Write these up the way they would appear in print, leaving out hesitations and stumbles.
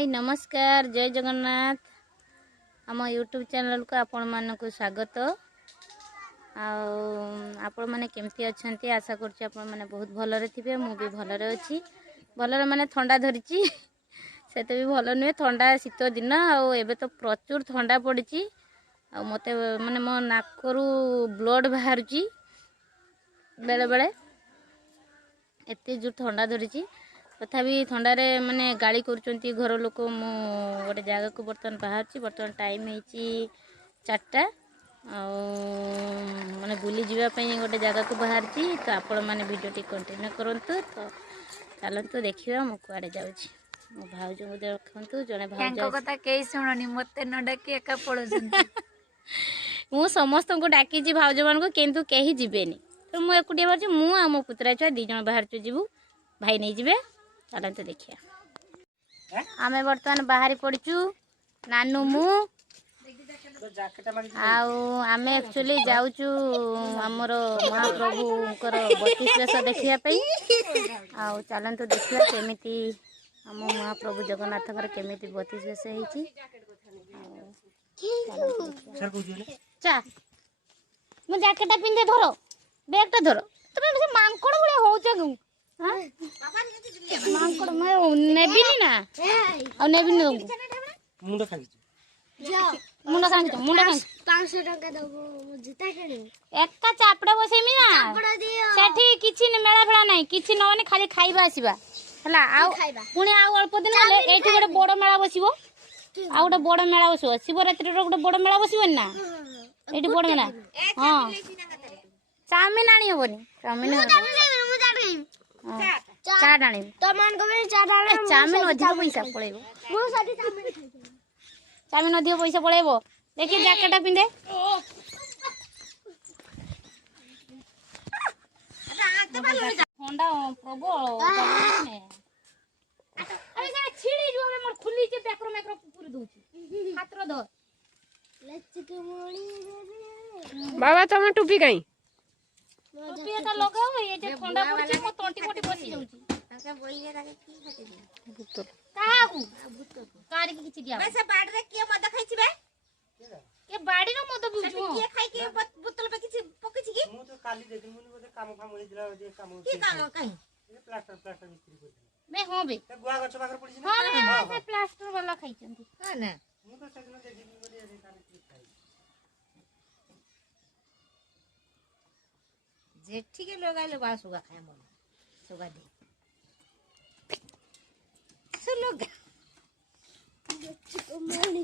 हाय नमस्कार जय जगन्नाथ आम यूट्यूब चैनल को आपण मानक स्वागत आपण माने केमती अच्छे आशा करछि आपण माने बहुत भलरे थिबे मु भी भलरे अछि भलरे माने ठंडा धरिछि सेते भी भल नुहे ठंडा शीत दिन एबे तो प्रचुर ठंडा पड़िछि मते माने मो नाकरू ब्लड बाहरुछि बेले बेले एते जो ठंडा धरिछि तथापि ठंडारे माने गाड़ी करूचंती घर लोक मु गोटे जगह को बर्तमान बाहर बर्तमान टाइम होइछि 4टा माने बुली जीवा पई गोटे जगह को बाहर तो आपण माने वीडियो टी कंटिन्यू करंतु तो चलंतु देखिबा मु कुआडे जाउछि मो भाउज को देखंतु जने भाउज को कथा केई सुननी मते न डाकी एका पळोजंती मु समस्त को डाकी जी भाउज मान को केंतु केही जिबेनी तो मु एकुटिया बारछि मु आ मो पुत्रा छुआ दी जण बाहर जीवु भाई नहीं जिबे चलते देखिए आमे बर्तमान बाहरी पड़चु नानू मु आमे एक्चुअली जाऊचु हमर महाप्रभुकर 32 वेश देखिया पई आउ चलंतु देखिया केमिति हम महाप्रभु जगन्नाथ कर केमिति 32 वेश हेची चा मु जैकेट पिंदे धरो बैगटा धरो तमे मांकड़ गुले होउछ गु मांकड़ मैं नेबिनी ना आ नेबिनी मुंडा खाली मुंडा खाली मुंडा 500 टका दबो जूता किनी एक्का चापड़ा बसेमी ना सेठी किछि न मेला फेला नाही किछि नवने खाली खाइबा आसीबा हला आ पुणी आ अल्प दिन ले एठी गोटे बड़ मेला बसिबो आ गोटे बड़ मेला बसिबो शिवरात्रि रो गोटे बड़ मेला बसिबो ना एठी बड़ मेला हां चाउमिन आनी होबनी चाउमिन चा डाणी तमान को में चा डाले चाउमिन अधिक पैसा पळेबो मु साथी चाउमिन खाइबो चाउमिन अधिक पैसा पळेबो देखि जैकेट पिंदे ठंडा प्रबल अरे से छिड़ी जो मोर खुली जे पेकर मेकर पूरी दोछि हात्र धर लच्ची मोणी बाबा तुम टोपी काई टोपी तो लगाओ ये जे ठंडा पड़छि मो तंटी मोटी बसी जाउछि ताका बोइले ताके की खाते दे भूत काहू भूत कारी के किछि दिया मैं से बाड़ रे के मद खाइ छिबे के बाड़ी रो मद बुझु के खाइ के बोतल पे किछि पकै छि की मु तो काली देखि मुनि बोले काम काम होई दिला जे काम की काम काई प्लास्टर मिस्त्री कर मैं हो बे ते गुआ गछ बाकर पड़ी हां से प्लास्टर वाला खाइ छंती हां ना मु तो सगन देखि बोले अरे काली की खाई जेठी के लोग आले बा सुगा खाए मन सुगा दे सो लोग मोणी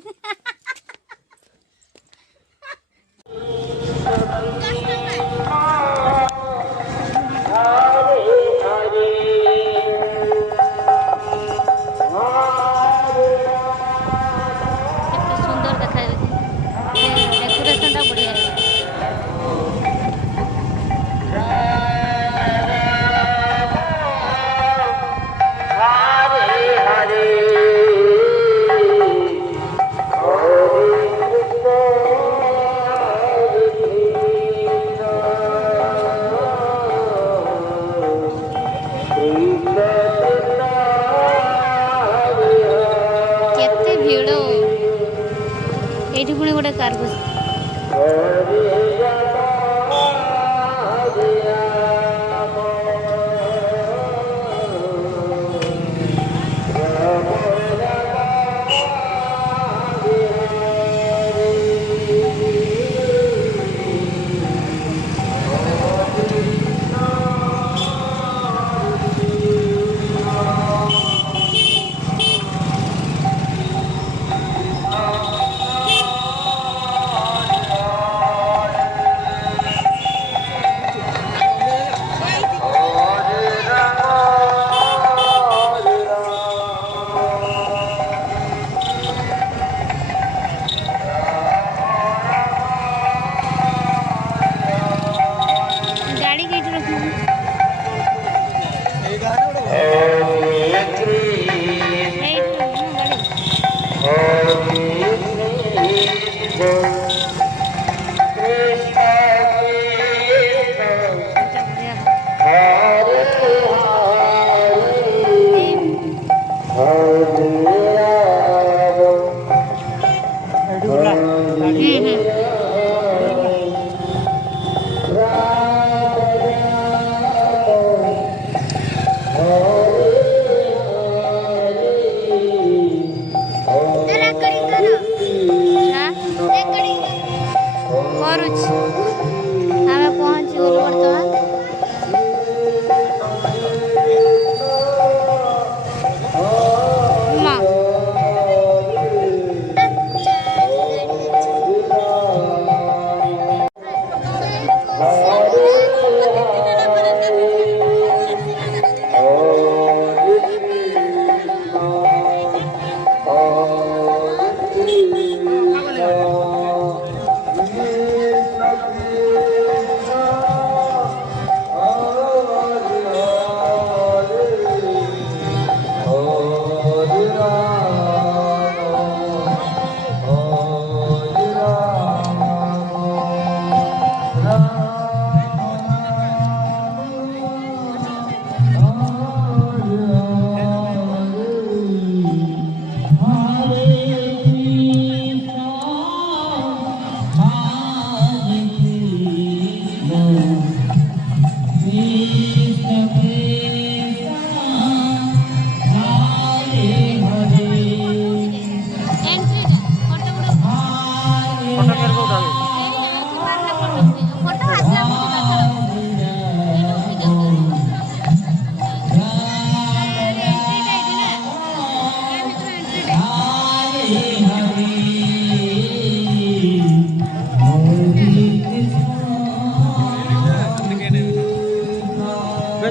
सुंदर देखाय डेकोरेशन टा बढ़िया है केते भीड़ एठी पुणी गोटे कार बस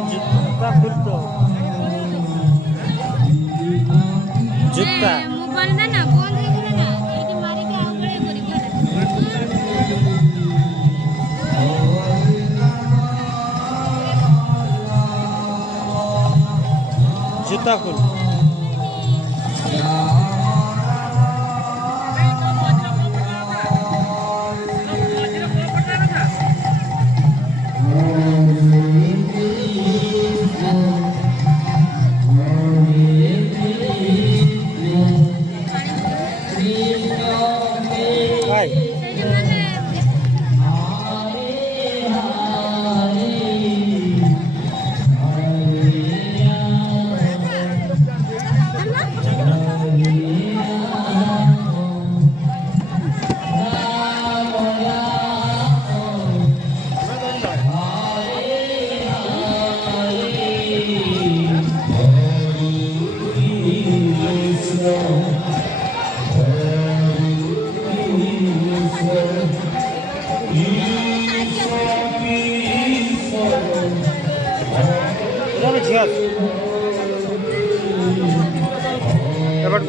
ଜୁତା ଖୋଲିଦ ଜୁତା ମୋବାଇଲ ନା ବନ୍ଦ ହେଇଗଲା ନା ଏଇଠି ମାରିକି ଆଉ ବେଳେ କରିବି ଜୁତା ଖୋଲ ঝিয়াস এবার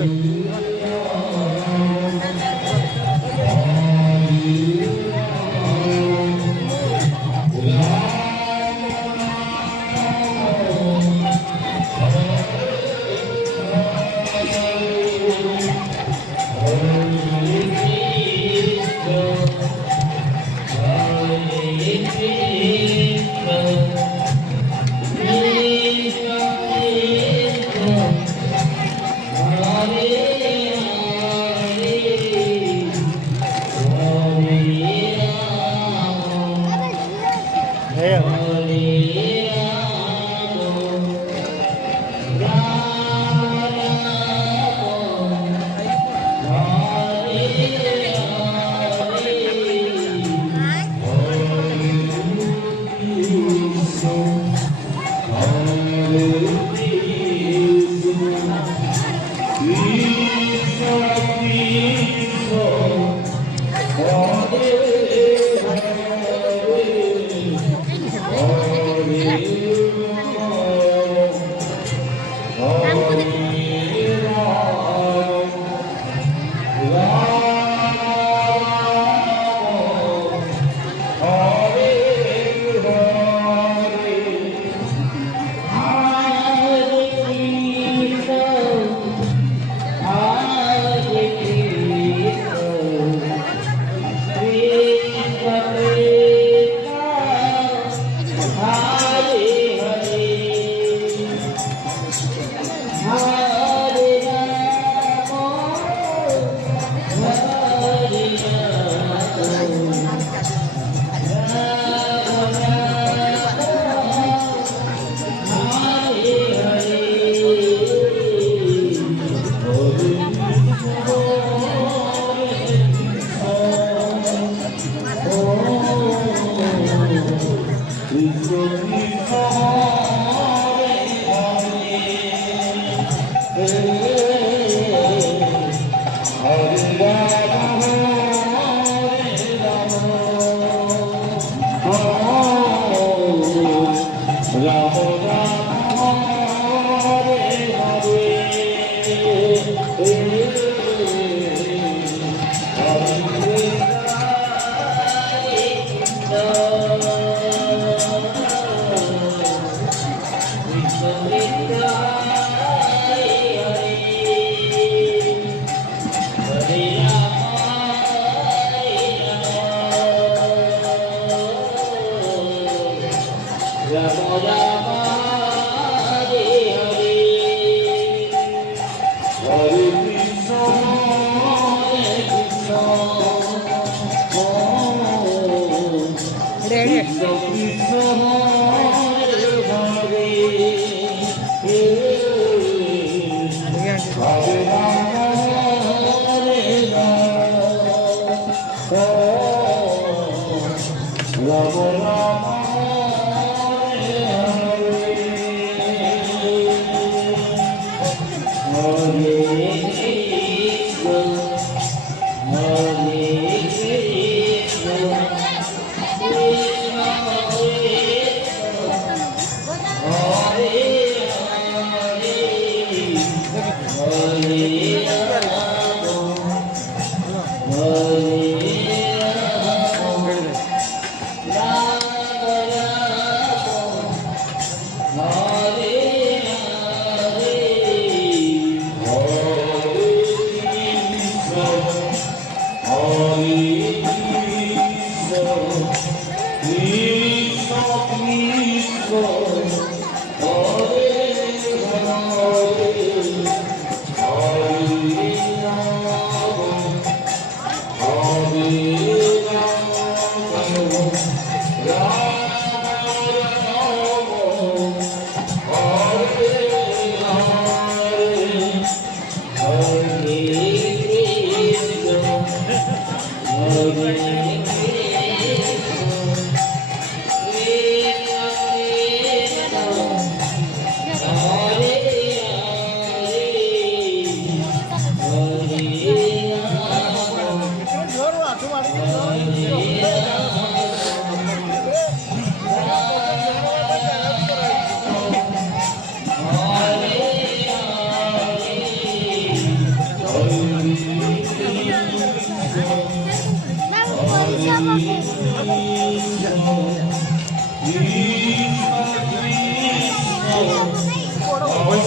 Hare Krishna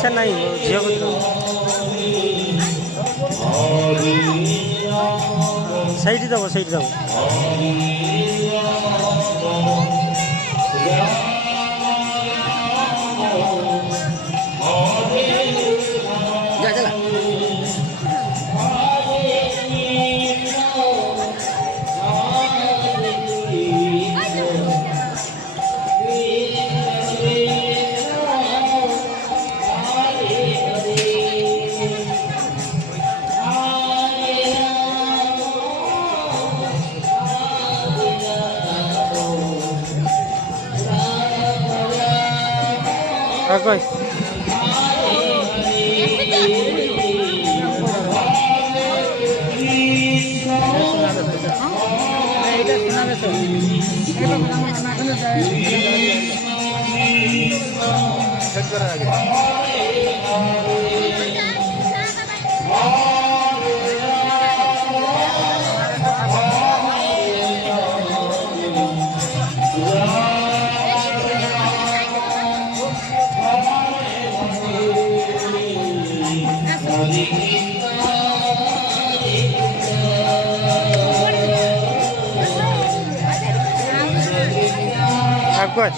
पैसा नहीं झील को सैटी दब सैटी दब कोई कोई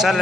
चल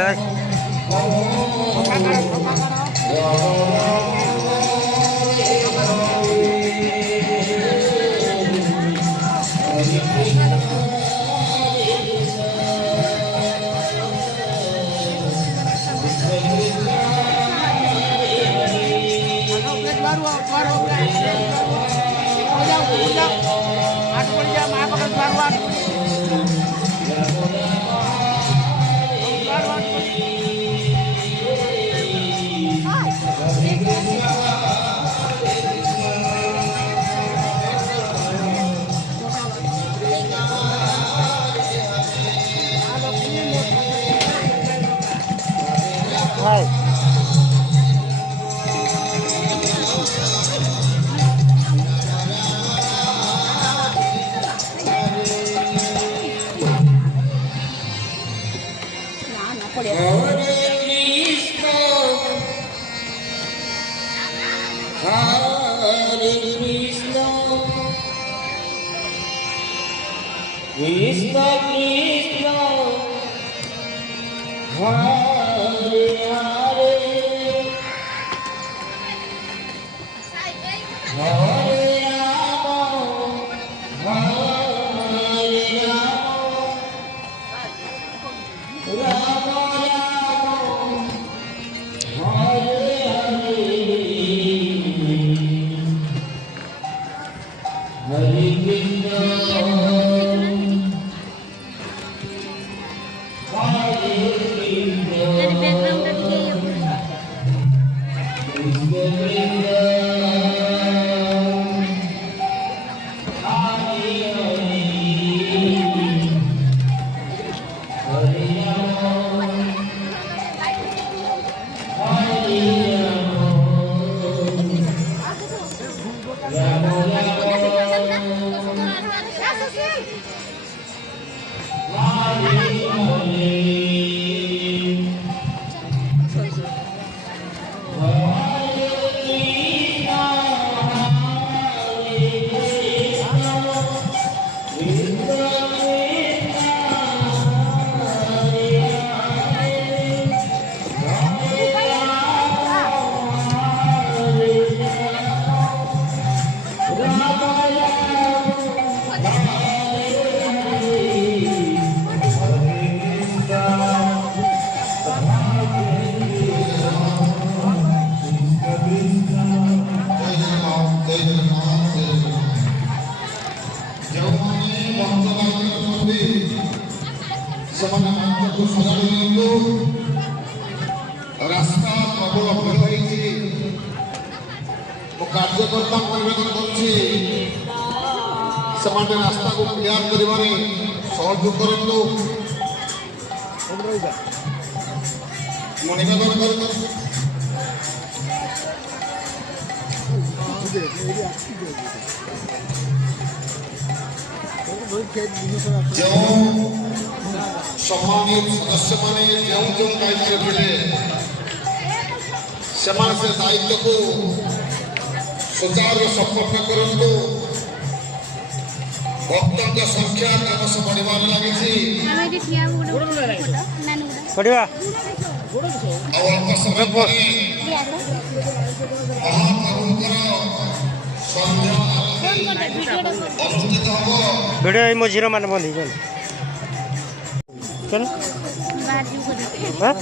ରାସ୍ତା ପ୍ରବଳ ଭିଡ଼ ହେଇଛି। ମୁଁ କାର୍ଯ୍ୟକର୍ତ୍ତାଙ୍କୁ ନିବେଦନ କରୁଛି ସେମାନେ ରାସ୍ତାକୁ କ୍ଲିୟର କରିବାରେ ସହଯୋଗ କରନ୍ତୁ। ମୁଁ ନିବେଦନ କରୁଛି ଯେଉଁ ସମ୍ମାନିତ ସଦସ୍ୟମାନେ ଯେଉଁ ଯେଉଁ ଦାୟିତ୍ୱ ଥିଲେ ସେମାନେ ସେ ଦାୟିତ୍ୱକୁ ସୁଚାରୁ ସମ୍ପନ୍ନ କରନ୍ତୁ। ଭକ୍ତଙ୍କ ସଂଖ୍ୟା କ୍ରମଶଃ ବଢ଼ିବାରେ ଲାଗିଛି। ପଡ଼ିବା ଆଉ ଅଳ୍ପ ସମୟ ପରେ ମହାପ୍ରଭୁଙ୍କର ସନ୍ଧ୍ୟା ଆଳତୀ ଅନୁଷ୍ଠିତ ହେବ। ଭିଡ଼ିଓ ଏଇ ମଝିରେ ମାନେ ବନ୍ଦ ହେଇଯାନ୍ତି କେନ ହଁ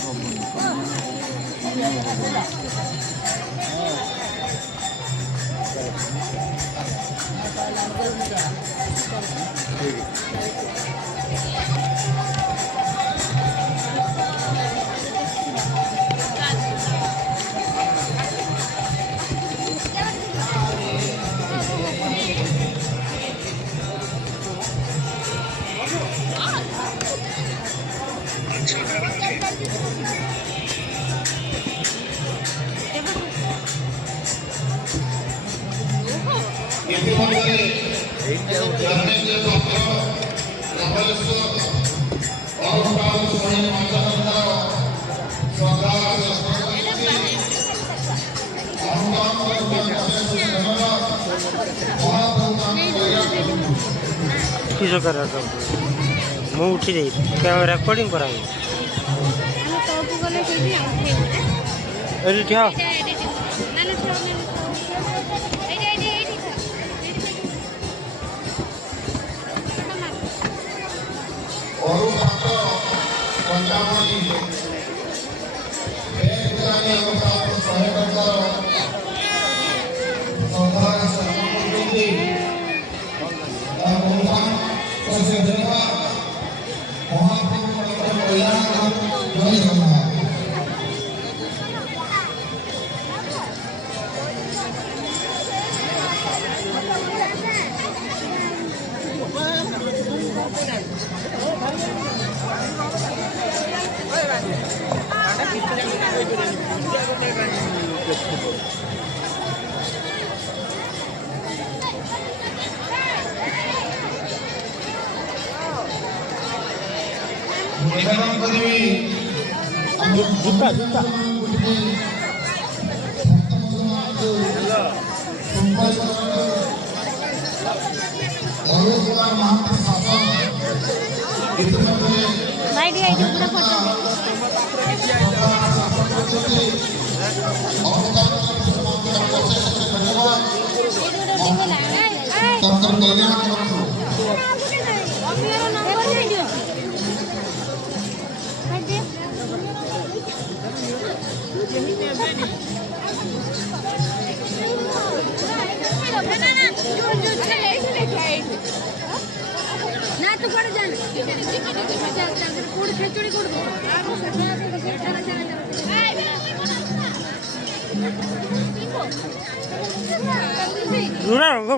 ଇତିମଧ୍ୟରେ ଜାତୀୟ ପାତ୍ର ନବଲେଶ୍ୱର ଅନୁଷ୍ଠାନ ଶହୀଦ ମାତାଙ୍କର ଶ୍ରଦ୍ଧା କିସ କରା ମୁଁ ଉଠି ଯାଇ ରେକର୍ଡିଂ କରାହୁଏ ଏଠି ଠିଆ ଅରୁଣାଚଳ ପଞ୍ଜାବୀ ବେଦରାନୀ ଅନୁଷ୍ଠାନ ଶହୀଦଙ୍କର ଶ୍ରଦ୍ଧା କରୁଛନ୍ତି। ନିବେଦନ କରିବି ଜୁତା ଜୁତା ना तू पड़ जाना कूड़ खेचड़ी कूड़ रुरा गो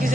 किस